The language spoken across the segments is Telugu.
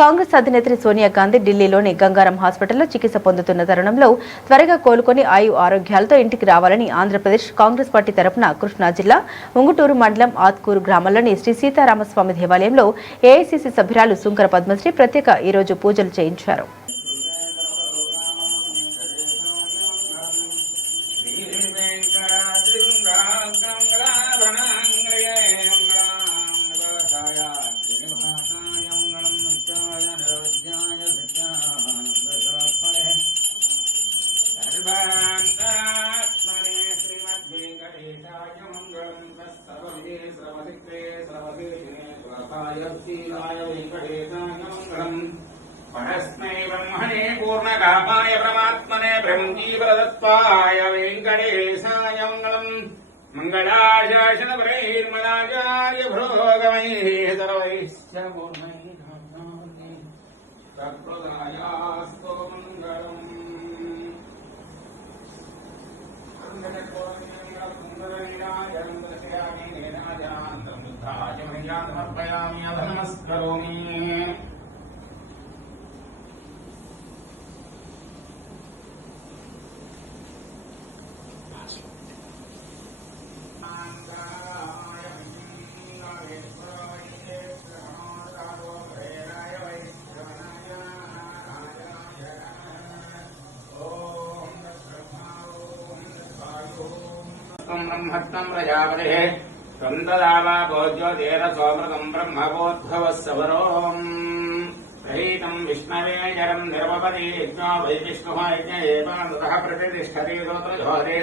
కాంగ్రెస్ అధినేత్రి సోనియా గాంధీ ఢిల్లీలోని గంగారం హాస్పిటల్లో చికిత్స పొందుతున్న తరుణంలో త్వరగా కోలుకొని ఆరోగ్యాలతో ఇంటికి రావాలని ఆంధ్రప్రదేశ్ కాంగ్రెస్ పార్టీ తరపున కృష్ణా జిల్లా ఉంగుటూరు మండలం ఆత్కూరు గ్రామంలోని శ్రీ సీతారామస్వామి దేవాలయంలో ఏఐసీసీ సభ్యురాలు సుంకర పద్మశ్రీ ప్రత్యేక ఈరోజు పూజలు చేయించారు. परस्मै ब्रह्मणे पूर्णकामाय परमात्मने ब्रह्मजीवरदत्ताय वेङ्कटेशाय मङ्गलम् मङ्गलाशासनपरैर्मदाचार्य भ्रोगमैः सर्वैश्च पूर्णैः तत्प्रदायास्तु मङ्गलम् समर्पयामि अथ नमस्करोमि. ब्रह्मत्वं प्रजापते त्वन्ददावा भोज्योतेन सोमृतं ब्रह्मवोद्भवः सवरोम् प्रहीतं विष्णवे जरं निर्वपति यज्ञो वै विष्णुः यज्ञयेवानुतः प्रतिष्ठति सोत्रजोरे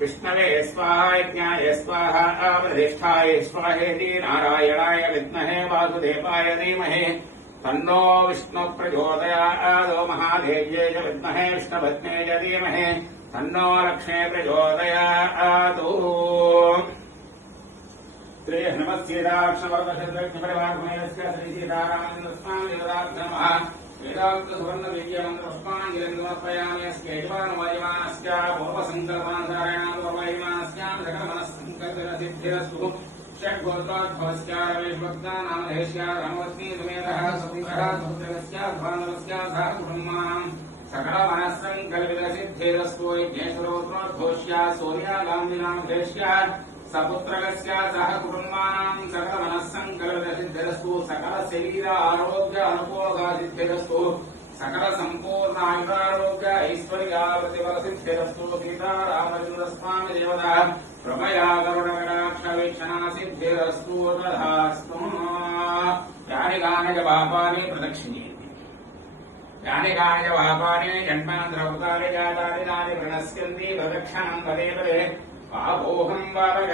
विष्णवे स्वाहा यज्ञाय स्वाहा प्रतिष्ठाय स्वाहेति नारायणाय विद्महे वासुदेवाय धीमहि तन्नो विष्णुः प्रचोदयात् महादेव्यै च विद्महे विष्णुपत्न्यै च धीमहि तन्नो लक्ष्मी प्रचोदयात्. नमः सीताक्षवर्धशत्रज्ञपरिवारभूमेयस्य श्री सीतारामचन्द्रस्वामी देवताभ्यो नमः. वेदान्तसुवर्णविजयमन्त्रपुष्पाञ्जलिं समर्पयामि. यस्यैवानुवायमानस्य पूर्वसङ्कल्पानुसारेणां सकलमनस्सङ्कल्पसिद्धिरस्तु. षड्गोत्रोद्भवस्य रमेशभक्तानामधेयस्य रामवत्नी समेतः सुपुत्रः सुपुत्रस्य भानुवस्य सह कुटुम्बानां सकलमनस्सङ्कल्पितसिद्धिरस्तु. यज्ञेश्वरोत्रोद्भवस्य सूर्यागामिनामधेयस्य सपुत्रकस्य सह कुटुम्बानां सकलमनस्सङ्कल्पितसिद्धिरस्तु. सकलशरीर आरोग्य अनुकूलसिद्धिरस्तु. सकलसम्पूर्ण आयुरारोग्य ऐश्वर्यावृत्तिफलसिद्धिरस्तु. सीतारामचन्द्रस्वामी देवता कृपया करुणकटाक्षवीक्षणासिद्धिरस्तु. तथास्तु. यानि कानि च पापानि प्रदक्षिण्यन्ति यानि कानि च पापानि जन्मान्तरभूतानि जातानि तानि प्रणश्यन्ति प्रदक्षिणं पदे पदे पापोऽहं